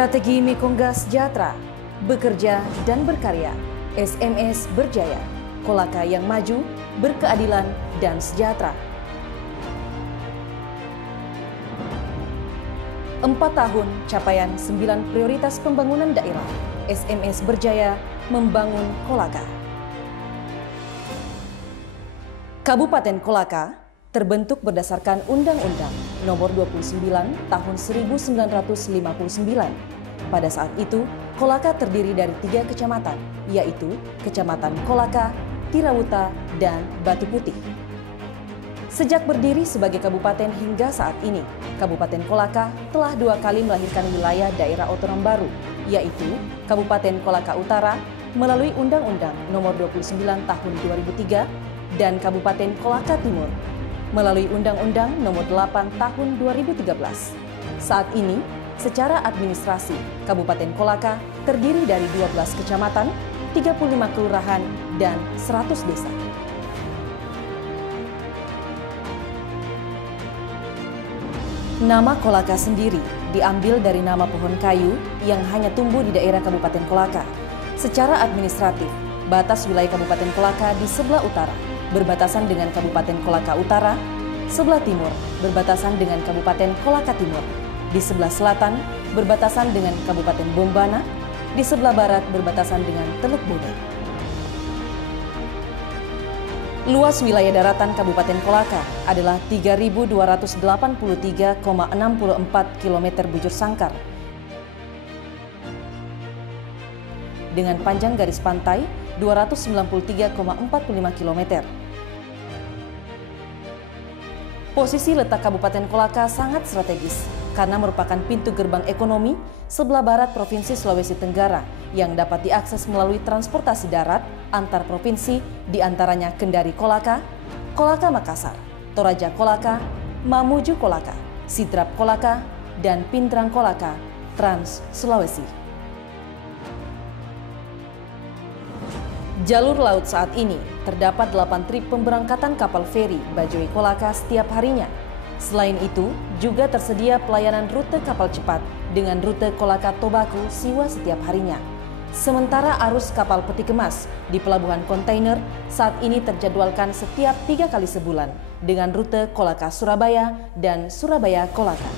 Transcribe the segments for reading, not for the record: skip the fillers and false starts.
Strategi Mekongga Sejahtera, bekerja dan berkarya, SMS berjaya, Kolaka yang maju, berkeadilan dan sejahtera. 4 tahun capaian 9 prioritas pembangunan daerah, SMS berjaya membangun Kolaka. Kabupaten Kolaka terbentuk berdasarkan Undang-Undang Nomor 29 Tahun 1959. Pada saat itu, Kolaka terdiri dari 3 kecamatan, yaitu Kecamatan Kolaka, Tirawuta, dan Batu Putih. Sejak berdiri sebagai kabupaten hingga saat ini, Kabupaten Kolaka telah 2 kali melahirkan wilayah daerah otonom baru, yaitu Kabupaten Kolaka Utara melalui Undang-Undang Nomor 29 Tahun 2003 dan Kabupaten Kolaka Timur melalui Undang-Undang Nomor 8 Tahun 2013. Saat ini, secara administrasi, Kabupaten Kolaka terdiri dari 12 kecamatan, 35 kelurahan, dan 100 desa. Nama Kolaka sendiri diambil dari nama pohon kayu yang hanya tumbuh di daerah Kabupaten Kolaka. Secara administratif, batas wilayah Kabupaten Kolaka di sebelah utara berbatasan dengan Kabupaten Kolaka Utara, sebelah timur berbatasan dengan Kabupaten Kolaka Timur, di sebelah selatan berbatasan dengan Kabupaten Bombana, di sebelah barat berbatasan dengan Teluk Bone. Luas wilayah daratan Kabupaten Kolaka adalah 3.283,64 km bujur sangkar dengan panjang garis pantai 293,45 km. Posisi letak Kabupaten Kolaka sangat strategis karena merupakan pintu gerbang ekonomi sebelah barat Provinsi Sulawesi Tenggara yang dapat diakses melalui transportasi darat antar provinsi, diantaranya Kendari Kolaka, Kolaka Makassar, Toraja Kolaka, Mamuju Kolaka, Sidrap Kolaka, dan Pindrang Kolaka, Trans Sulawesi. Jalur laut saat ini terdapat 8 trip pemberangkatan kapal feri Bajoe Kolaka setiap harinya. Selain itu, juga tersedia pelayanan rute kapal cepat dengan rute Kolaka Tobaku Siwa setiap harinya. Sementara arus kapal peti kemas di pelabuhan kontainer saat ini terjadwalkan setiap 3 kali sebulan dengan rute Kolaka Surabaya dan Surabaya Kolaka.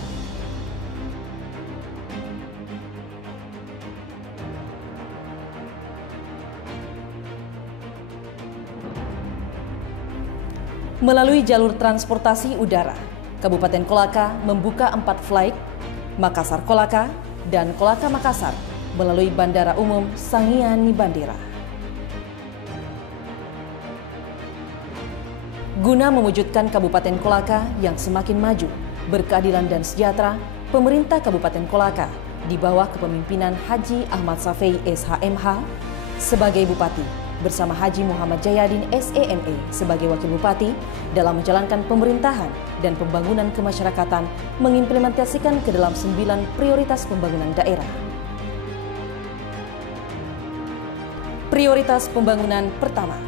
Melalui jalur transportasi udara, Kabupaten Kolaka membuka 4 flight Makassar Kolaka dan Kolaka Makassar melalui Bandara Umum Sangiani Bandera. Guna mewujudkan Kabupaten Kolaka yang semakin maju, berkeadilan dan sejahtera, pemerintah Kabupaten Kolaka di bawah kepemimpinan Haji Ahmad Safei SHMH sebagai Bupati bersama Haji Muhammad Jayadin SEME sebagai Wakil Bupati dalam menjalankan pemerintahan dan pembangunan kemasyarakatan mengimplementasikan ke dalam 9 prioritas pembangunan daerah. Prioritas pembangunan pertama,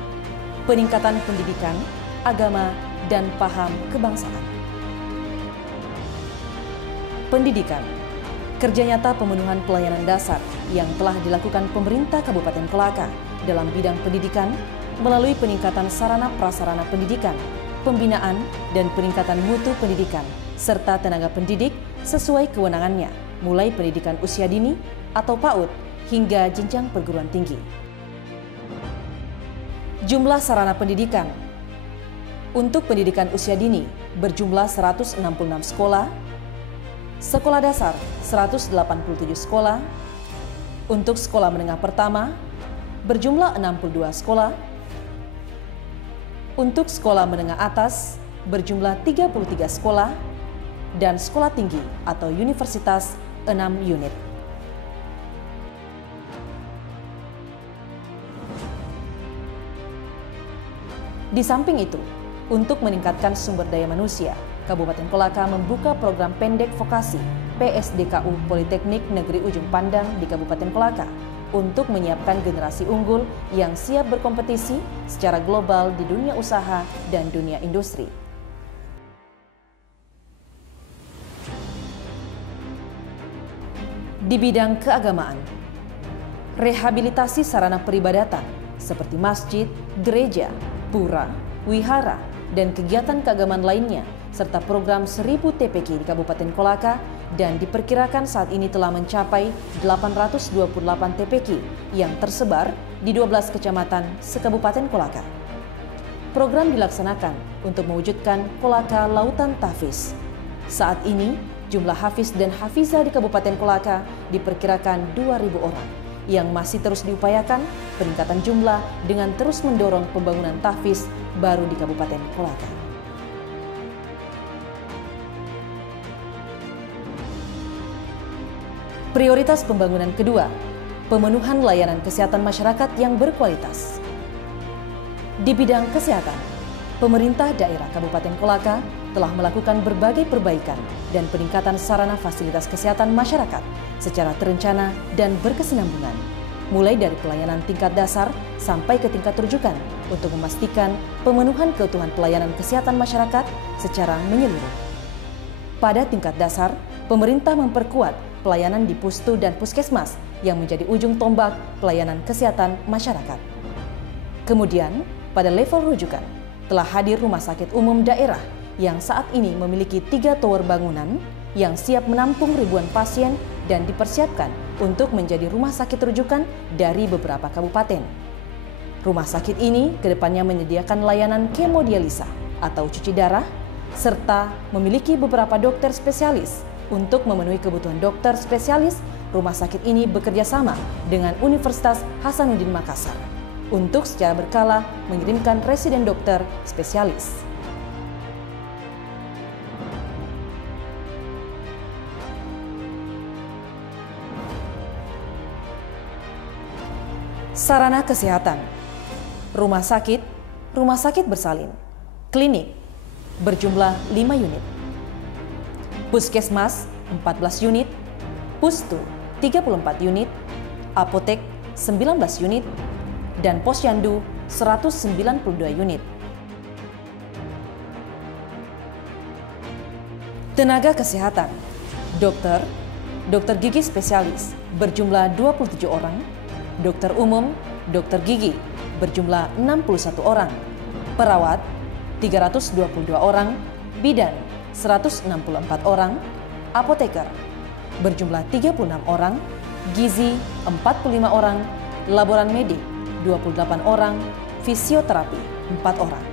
peningkatan pendidikan, agama, dan paham kebangsaan. Pendidikan, kerja nyata pemenuhan pelayanan dasar yang telah dilakukan pemerintah Kabupaten Kolaka dalam bidang pendidikan melalui peningkatan sarana prasarana pendidikan, pembinaan, dan peningkatan mutu pendidikan, serta tenaga pendidik sesuai kewenangannya, mulai pendidikan usia dini atau PAUD hingga jenjang perguruan tinggi. Jumlah sarana pendidikan untuk pendidikan usia dini berjumlah 166 sekolah, sekolah dasar 187 sekolah, untuk sekolah menengah pertama berjumlah 62 sekolah, untuk sekolah menengah atas berjumlah 33 sekolah, dan sekolah tinggi atau universitas 6 unit. Di samping itu, untuk meningkatkan sumber daya manusia, Kabupaten Kolaka membuka program pendek vokasi PSDKU Politeknik Negeri Ujung Pandang di Kabupaten Kolaka untuk menyiapkan generasi unggul yang siap berkompetisi secara global di dunia usaha dan dunia industri. Di bidang keagamaan, rehabilitasi sarana peribadatan seperti masjid, gereja, pura, wihara, dan kegiatan keagamaan lainnya, serta program 1000 TPQ di Kabupaten Kolaka, dan diperkirakan saat ini telah mencapai 828 TPQ yang tersebar di 12 kecamatan se-Kabupaten Kolaka. Program dilaksanakan untuk mewujudkan Kolaka Lautan Tahfiz. Saat ini, jumlah hafiz dan hafizah di Kabupaten Kolaka diperkirakan 2.000 orang, yang masih terus diupayakan peningkatan jumlah dengan terus mendorong pembangunan tahfiz baru di Kabupaten Kolaka. Prioritas pembangunan kedua, pemenuhan layanan kesehatan masyarakat yang berkualitas. Di bidang kesehatan, pemerintah daerah Kabupaten Kolaka telah melakukan berbagai perbaikan dan peningkatan sarana fasilitas kesehatan masyarakat secara terencana dan berkesinambungan, mulai dari pelayanan tingkat dasar sampai ke tingkat rujukan untuk memastikan pemenuhan keutuhan pelayanan kesehatan masyarakat secara menyeluruh. Pada tingkat dasar, pemerintah memperkuat pelayanan di Pustu dan Puskesmas yang menjadi ujung tombak pelayanan kesehatan masyarakat. Kemudian, pada level rujukan, telah hadir Rumah Sakit Umum Daerah yang saat ini memiliki 3 tower bangunan yang siap menampung ribuan pasien dan dipersiapkan untuk menjadi rumah sakit rujukan dari beberapa kabupaten. Rumah sakit ini kedepannya menyediakan layanan kemodialisa atau cuci darah, serta memiliki beberapa dokter spesialis. Untuk memenuhi kebutuhan dokter spesialis, rumah sakit ini bekerja sama dengan Universitas Hasanuddin Makassar untuk secara berkala mengirimkan residen dokter spesialis. Sarana kesehatan, rumah sakit bersalin, klinik berjumlah 5 unit, Puskesmas 14 unit, Pustu 34 unit, Apotek 19 unit, dan Posyandu 192 unit. Tenaga kesehatan, dokter gigi spesialis berjumlah 27 orang, dokter umum, dokter gigi berjumlah 61 orang, perawat 322 orang, bidan 164 orang, apoteker berjumlah 36 orang, gizi 45 orang, laboran medik 28 orang, fisioterapi 4 orang.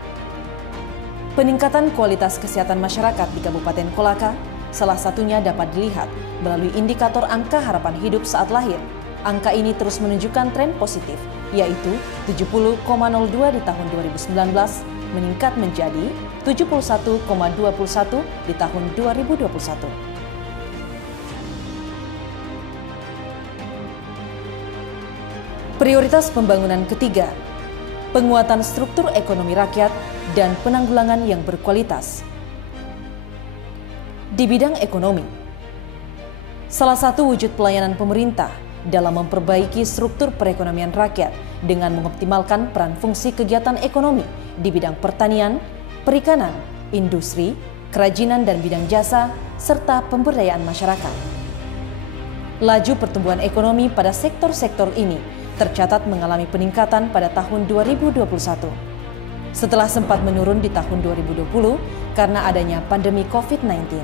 Peningkatan kualitas kesehatan masyarakat di Kabupaten Kolaka salah satunya dapat dilihat melalui indikator angka harapan hidup saat lahir. Angka ini terus menunjukkan tren positif, yaitu 70,02 di tahun 2019, meningkat menjadi 71,21 di tahun 2021. Prioritas pembangunan ketiga, penguatan struktur ekonomi rakyat dan penanggulangan yang berkualitas. Di bidang ekonomi, salah satu wujud pelayanan pemerintah dalam memperbaiki struktur perekonomian rakyat dengan mengoptimalkan peran fungsi kegiatan ekonomi di bidang pertanian, perikanan, industri, kerajinan dan bidang jasa, serta pemberdayaan masyarakat. Laju pertumbuhan ekonomi pada sektor-sektor ini tercatat mengalami peningkatan pada tahun 2021. Setelah sempat menurun di tahun 2020 karena adanya pandemi COVID-19.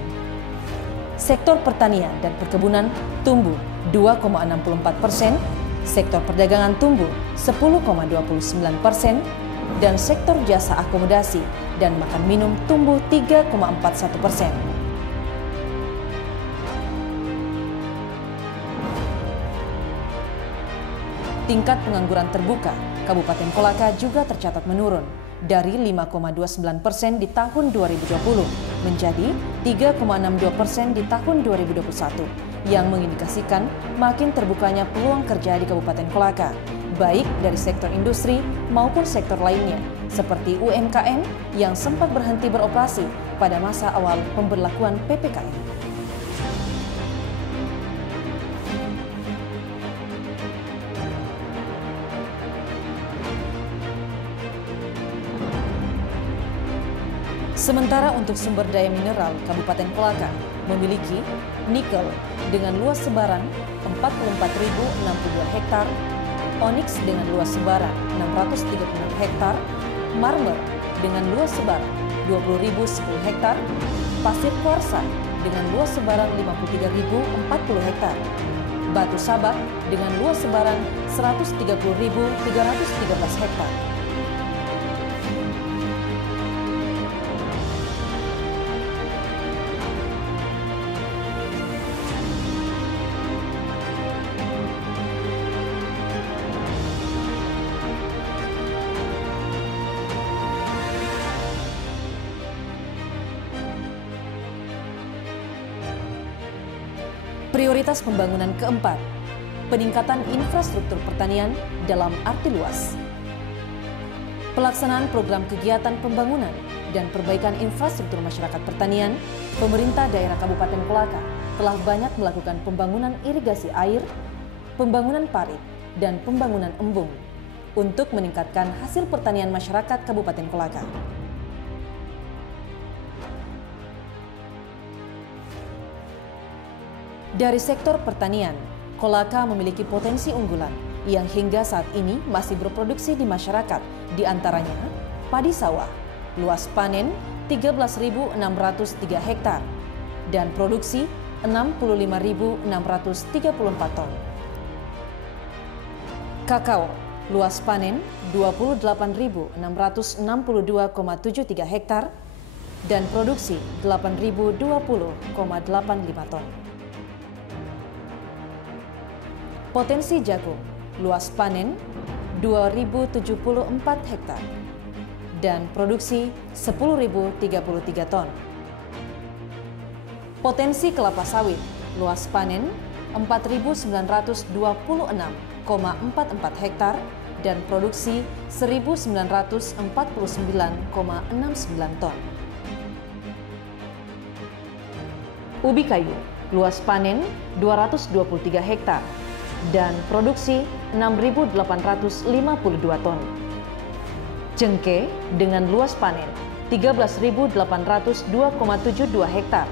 Sektor pertanian dan perkebunan tumbuh 2,64%, sektor perdagangan tumbuh 10,29%, dan sektor jasa akomodasi dan makan minum tumbuh 3,41%. Tingkat pengangguran terbuka Kabupaten Kolaka juga tercatat menurun dari 5,29% di tahun 2020 menjadi 3,62% di tahun 2021, yang mengindikasikan makin terbukanya peluang kerja di Kabupaten Kolaka, baik dari sektor industri maupun sektor lainnya, seperti UMKM yang sempat berhenti beroperasi pada masa awal pemberlakuan PPKM. Sementara untuk sumber daya mineral Kabupaten Kolaka memiliki nikel dengan luas sebaran 44.062 hektar, onyx dengan luas sebaran 636 hektar, marmer dengan luas sebaran 20.010 hektar, pasir kuarsa dengan luas sebaran 53.040 hektar, batu sabak dengan luas sebaran 130.313 hektar. Prioritas pembangunan keempat, peningkatan infrastruktur pertanian dalam arti luas. Pelaksanaan program kegiatan pembangunan dan perbaikan infrastruktur masyarakat pertanian, pemerintah daerah Kabupaten Kolaka telah banyak melakukan pembangunan irigasi air, pembangunan parit, dan pembangunan embung untuk meningkatkan hasil pertanian masyarakat Kabupaten Kolaka. Dari sektor pertanian, Kolaka memiliki potensi unggulan yang hingga saat ini masih berproduksi di masyarakat, di antaranya padi sawah, luas panen 13.603 hektar, dan produksi 65.634 ton. Kakao, luas panen 28.662,73 hektar, dan produksi 8.020,85 ton. Potensi jagung, luas panen 2.074 hektar dan produksi 10.033 ton. Potensi kelapa sawit, luas panen 4.926,44 hektar dan produksi 1.949,69 ton. Ubi kayu, luas panen 223 hektar dan produksi 6.852 ton. Cengkeh dengan luas panen 13.802,72 hektar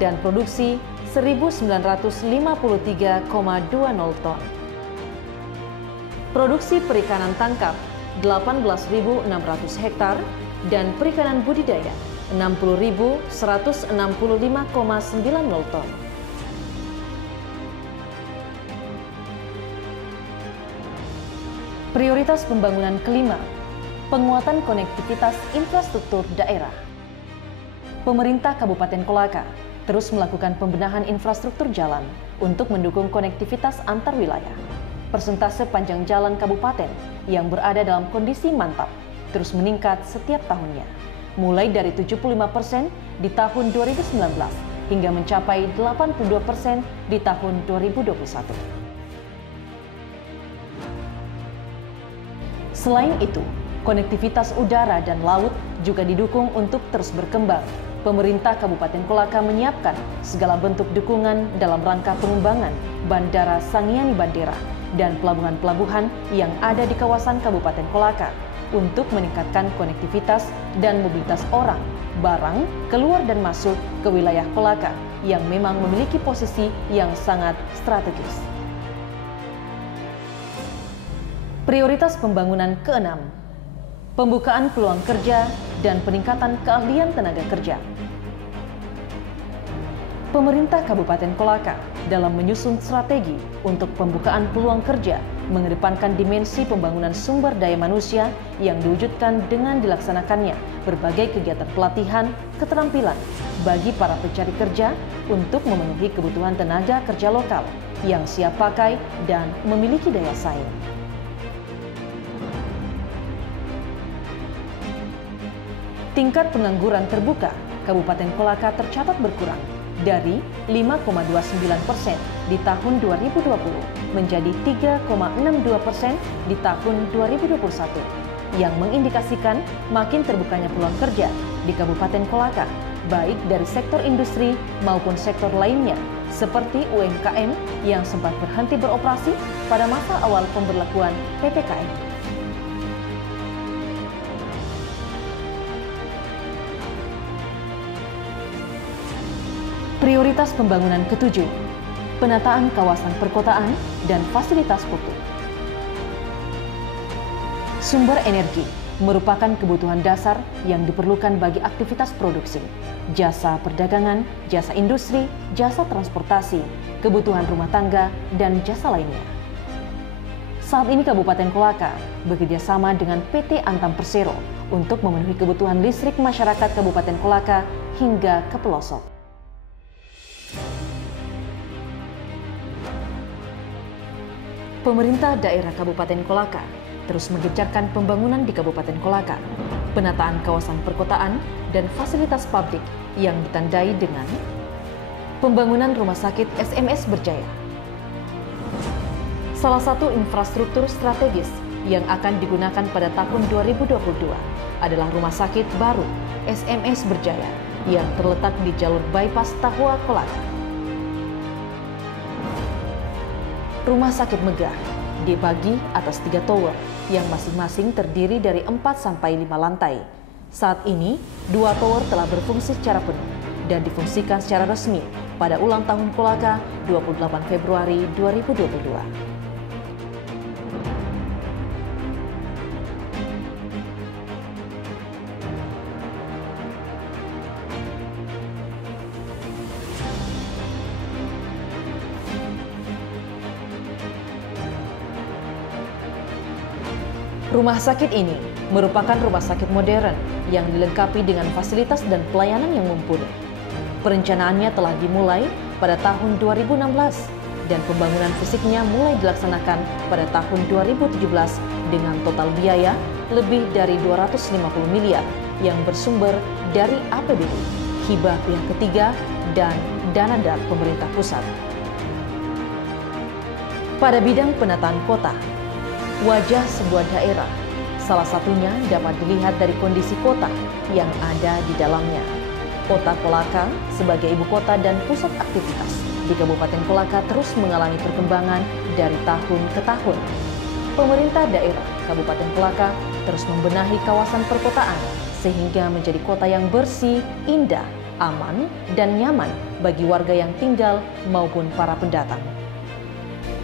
dan produksi 1.953,20 ton. Produksi perikanan tangkap 18.600 hektar dan perikanan budidaya 60.165,90 ton. Prioritas pembangunan kelima, penguatan konektivitas infrastruktur daerah. Pemerintah Kabupaten Kolaka terus melakukan pembenahan infrastruktur jalan untuk mendukung konektivitas antar wilayah. Persentase panjang jalan kabupaten yang berada dalam kondisi mantap terus meningkat setiap tahunnya, mulai dari 75% di tahun 2019 hingga mencapai 82% di tahun 2021. Selain itu, konektivitas udara dan laut juga didukung untuk terus berkembang. Pemerintah Kabupaten Kolaka menyiapkan segala bentuk dukungan dalam rangka pengembangan Bandara Sangiani Bandera dan pelabuhan-pelabuhan yang ada di kawasan Kabupaten Kolaka untuk meningkatkan konektivitas dan mobilitas orang, barang, keluar dan masuk ke wilayah Kolaka yang memang memiliki posisi yang sangat strategis. Prioritas pembangunan keenam, pembukaan peluang kerja dan peningkatan keahlian tenaga kerja. Pemerintah Kabupaten Kolaka dalam menyusun strategi untuk pembukaan peluang kerja mengedepankan dimensi pembangunan sumber daya manusia yang diwujudkan dengan dilaksanakannya berbagai kegiatan pelatihan keterampilan bagi para pencari kerja untuk memenuhi kebutuhan tenaga kerja lokal yang siap pakai dan memiliki daya saing. Tingkat pengangguran terbuka Kabupaten Kolaka tercatat berkurang dari 5,29% di tahun 2020 menjadi 3,62% di tahun 2021 yang mengindikasikan makin terbukanya peluang kerja di Kabupaten Kolaka baik dari sektor industri maupun sektor lainnya seperti UMKM yang sempat berhenti beroperasi pada masa awal pemberlakuan PPKM. Prioritas pembangunan ketujuh, penataan kawasan perkotaan dan fasilitas publik. Sumber energi merupakan kebutuhan dasar yang diperlukan bagi aktivitas produksi, jasa perdagangan, jasa industri, jasa transportasi, kebutuhan rumah tangga, dan jasa lainnya. Saat ini Kabupaten Kolaka bekerjasama dengan PT Antam Persero untuk memenuhi kebutuhan listrik masyarakat Kabupaten Kolaka hingga ke pelosok. Pemerintah daerah Kabupaten Kolaka terus menggencarkan pembangunan di Kabupaten Kolaka, penataan kawasan perkotaan dan fasilitas publik yang ditandai dengan pembangunan rumah sakit SMS Berjaya. Salah satu infrastruktur strategis yang akan digunakan pada tahun 2022 adalah rumah sakit baru SMS Berjaya yang terletak di jalur bypass Tahua Kolaka. Rumah sakit megah dibagi atas 3 tower yang masing-masing terdiri dari 4-5 lantai. Saat ini, 2 tower telah berfungsi secara penuh dan difungsikan secara resmi pada ulang tahun Kolaka 28 Februari 2022. Rumah sakit ini merupakan rumah sakit modern yang dilengkapi dengan fasilitas dan pelayanan yang mumpuni. Perencanaannya telah dimulai pada tahun 2016 dan pembangunan fisiknya mulai dilaksanakan pada tahun 2017 dengan total biaya lebih dari 250 miliar yang bersumber dari APBD, hibah pihak ketiga, dan dana dari pemerintah pusat. Pada bidang penataan kota, wajah sebuah daerah, salah satunya dapat dilihat dari kondisi kota yang ada di dalamnya. Kota Kolaka sebagai ibu kota dan pusat aktivitas di Kabupaten Kolaka terus mengalami perkembangan dari tahun ke tahun. Pemerintah daerah Kabupaten Kolaka terus membenahi kawasan perkotaan sehingga menjadi kota yang bersih, indah, aman, dan nyaman bagi warga yang tinggal maupun para pendatang.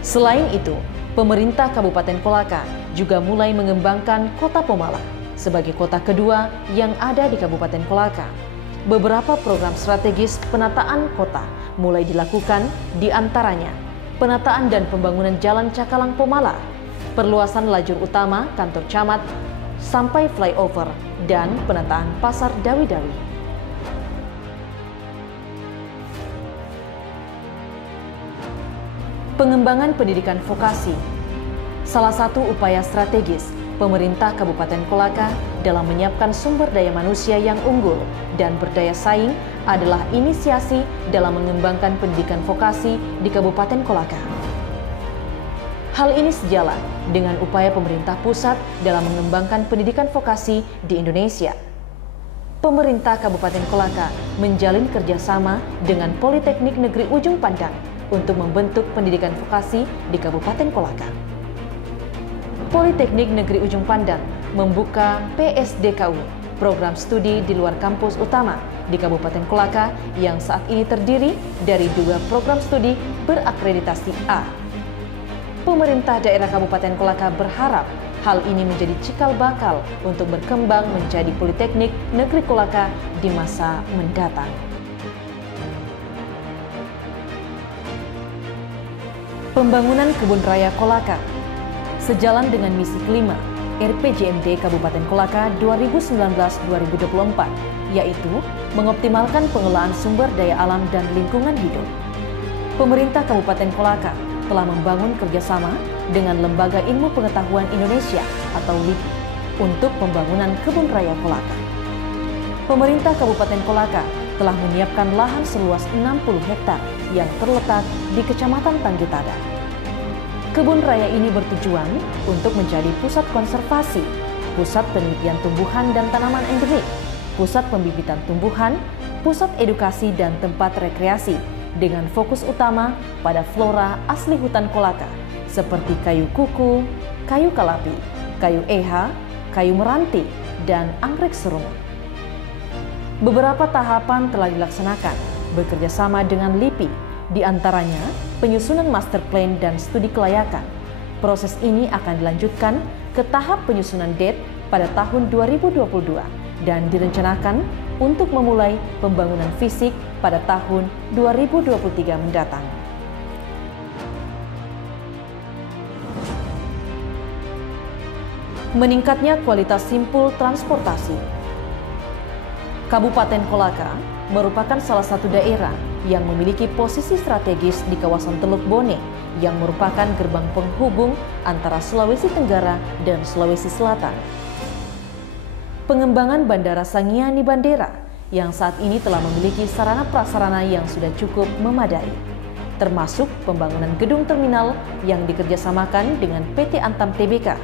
Selain itu, pemerintah Kabupaten Kolaka juga mulai mengembangkan Kota Pomala sebagai kota kedua yang ada di Kabupaten Kolaka. Beberapa program strategis penataan kota mulai dilakukan, di antaranya penataan dan pembangunan Jalan Cakalang Pomala, perluasan lajur utama kantor camat sampai flyover, dan penataan Pasar Dawi-Dawi. Pengembangan pendidikan vokasi, salah satu upaya strategis pemerintah Kabupaten Kolaka dalam menyiapkan sumber daya manusia yang unggul dan berdaya saing adalah inisiasi dalam mengembangkan pendidikan vokasi di Kabupaten Kolaka. Hal ini sejalan dengan upaya pemerintah pusat dalam mengembangkan pendidikan vokasi di Indonesia. Pemerintah Kabupaten Kolaka menjalin kerjasama dengan Politeknik Negeri Ujung Pandang untuk membentuk pendidikan vokasi di Kabupaten Kolaka. Politeknik Negeri Ujung Pandang membuka PSDKU, program studi di luar kampus utama di Kabupaten Kolaka yang saat ini terdiri dari 2 program studi berakreditasi A. Pemerintah daerah Kabupaten Kolaka berharap hal ini menjadi cikal bakal untuk berkembang menjadi Politeknik Negeri Kolaka di masa mendatang. Pembangunan Kebun Raya Kolaka sejalan dengan misi kelima RPJMD Kabupaten Kolaka 2019-2024, yaitu mengoptimalkan pengelolaan sumber daya alam dan lingkungan hidup. Pemerintah Kabupaten Kolaka telah membangun kerjasama dengan Lembaga Ilmu Pengetahuan Indonesia atau LIPI untuk pembangunan Kebun Raya Kolaka. Pemerintah Kabupaten Kolaka telah menyiapkan lahan seluas 60 hektar yang terletak di Kecamatan Tanggitada. Kebun raya ini bertujuan untuk menjadi pusat konservasi, pusat penelitian tumbuhan dan tanaman endemik, pusat pembibitan tumbuhan, pusat edukasi dan tempat rekreasi dengan fokus utama pada flora asli hutan Kolaka seperti kayu kuku, kayu kalapi, kayu eha, kayu meranti, dan anggrek serungu. Beberapa tahapan telah dilaksanakan bekerja sama dengan LIPI, di antaranya penyusunan master plan dan studi kelayakan. Proses ini akan dilanjutkan ke tahap penyusunan DET pada tahun 2022 dan direncanakan untuk memulai pembangunan fisik pada tahun 2023 mendatang. Meningkatnya kualitas simpul transportasi. Kabupaten Kolaka merupakan salah satu daerah yang memiliki posisi strategis di kawasan Teluk Bone yang merupakan gerbang penghubung antara Sulawesi Tenggara dan Sulawesi Selatan. Pengembangan Bandara Sangiani Bandera yang saat ini telah memiliki sarana prasarana yang sudah cukup memadai, termasuk pembangunan gedung terminal yang dikerjasamakan dengan PT Antam Tbk.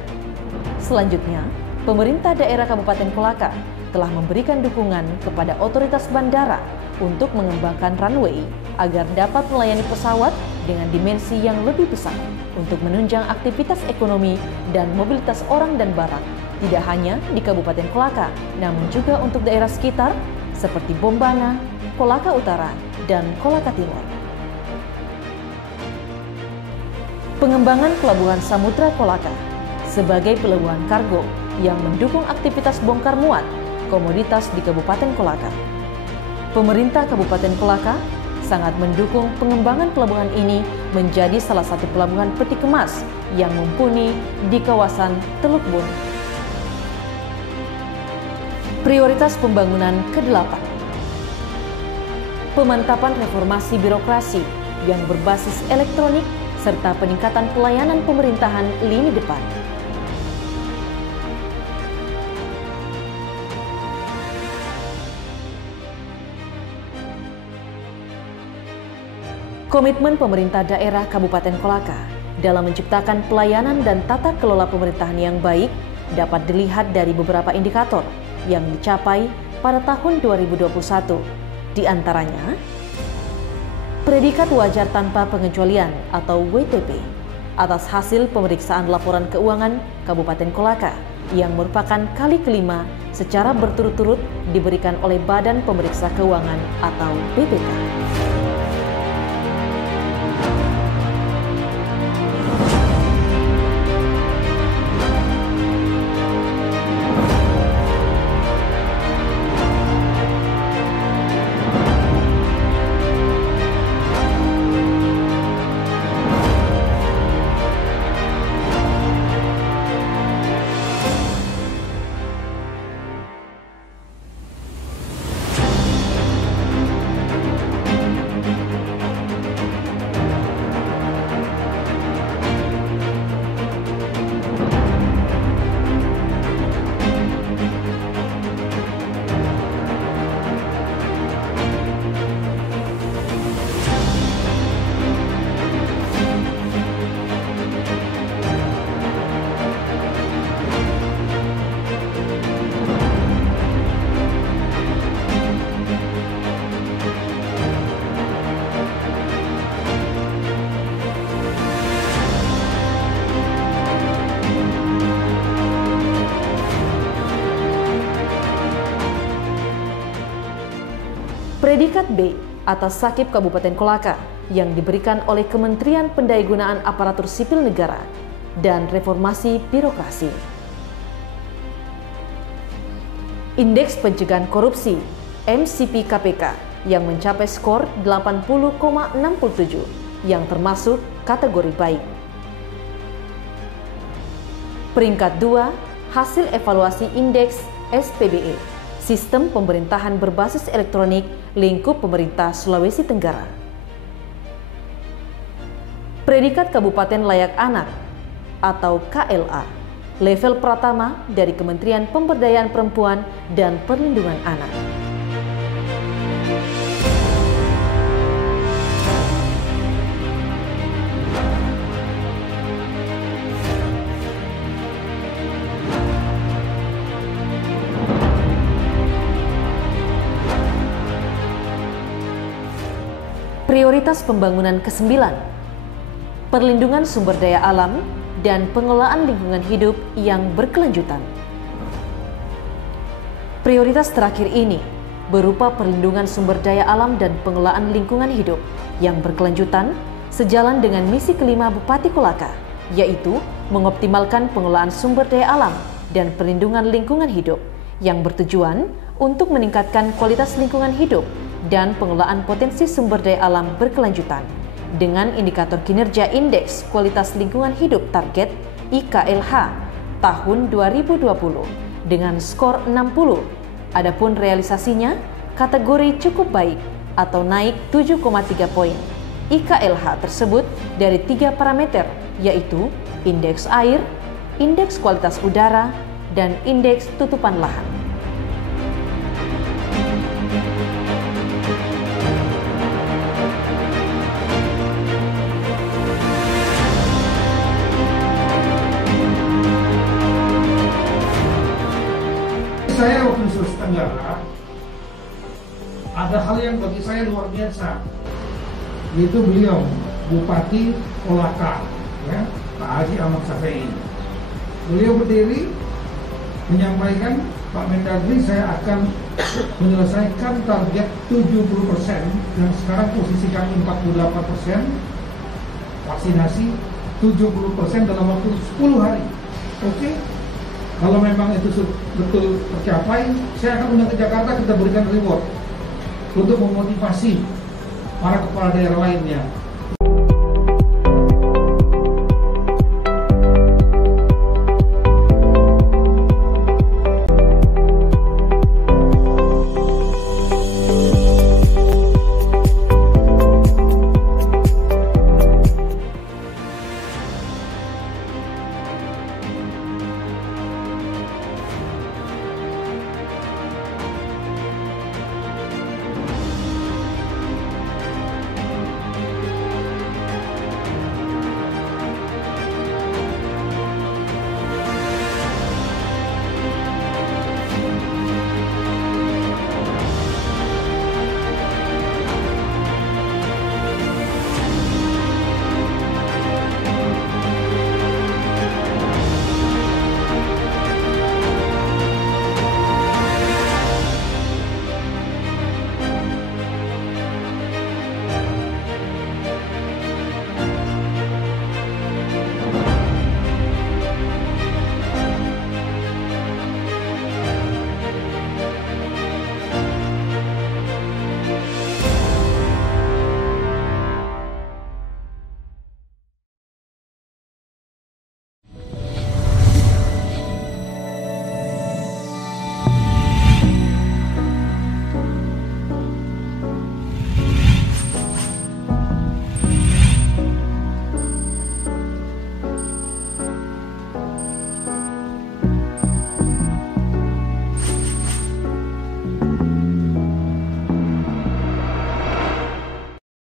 Selanjutnya, pemerintah daerah Kabupaten Kolaka telah memberikan dukungan kepada otoritas bandara untuk mengembangkan runway agar dapat melayani pesawat dengan dimensi yang lebih besar untuk menunjang aktivitas ekonomi dan mobilitas orang dan barang, tidak hanya di Kabupaten Kolaka, namun juga untuk daerah sekitar seperti Bombana, Kolaka Utara, dan Kolaka Timur. Pengembangan Pelabuhan Samudra Kolaka sebagai pelabuhan kargo yang mendukung aktivitas bongkar muat komoditas di Kabupaten Kolaka. Pemerintah Kabupaten Kolaka sangat mendukung pengembangan pelabuhan ini menjadi salah satu pelabuhan peti kemas yang mumpuni di kawasan Teluk Bone. Prioritas pembangunan ke-8. Pemantapan reformasi birokrasi yang berbasis elektronik serta peningkatan pelayanan pemerintahan lini depan. Komitmen pemerintah daerah Kabupaten Kolaka dalam menciptakan pelayanan dan tata kelola pemerintahan yang baik dapat dilihat dari beberapa indikator yang dicapai pada tahun 2021. Di antaranya, predikat wajar tanpa pengecualian atau WTP atas hasil pemeriksaan laporan keuangan Kabupaten Kolaka yang merupakan kali kelima secara berturut-turut diberikan oleh Badan Pemeriksa Keuangan atau BPK. Predikat B atas Sakip Kabupaten Kolaka yang diberikan oleh Kementerian Pendayagunaan Aparatur Sipil Negara dan Reformasi Birokrasi. Indeks Pencegahan Korupsi MCP KPK yang mencapai skor 80,67 yang termasuk kategori baik. Peringkat 2, hasil evaluasi indeks SPBE, Sistem Pemerintahan Berbasis Elektronik Lingkup Pemerintah Sulawesi Tenggara. Predikat Kabupaten Layak Anak atau KLA, level pertama dari Kementerian Pemberdayaan Perempuan dan Perlindungan Anak. Prioritas pembangunan ke-9, perlindungan sumber daya alam dan pengelolaan lingkungan hidup yang berkelanjutan. Prioritas terakhir ini berupa perlindungan sumber daya alam dan pengelolaan lingkungan hidup yang berkelanjutan sejalan dengan misi kelima Bupati Kolaka, yaitu mengoptimalkan pengelolaan sumber daya alam dan perlindungan lingkungan hidup yang bertujuan untuk meningkatkan kualitas lingkungan hidup dan pengelolaan potensi sumber daya alam berkelanjutan dengan indikator kinerja Indeks Kualitas Lingkungan Hidup Target IKLH tahun 2020 dengan skor 60. Adapun realisasinya kategori cukup baik atau naik 7,3 poin. IKLH tersebut dari 3 parameter yaitu indeks air, indeks kualitas udara, dan indeks tutupan lahan. Saya waktu di Sulawesi Tenggara, ada hal yang bagi saya luar biasa, yaitu beliau Bupati Kolaka, ya, Pak Haji Ahmad Safei. Beliau berdiri menyampaikan, Pak Mendagri, saya akan menyelesaikan target 70% yang sekarang posisi kami 48%, vaksinasi 70% dalam waktu 10 hari. Oke? Kalau memang itu betul tercapai, saya akan undang ke Jakarta, kita berikan reward untuk memotivasi para kepala daerah lainnya.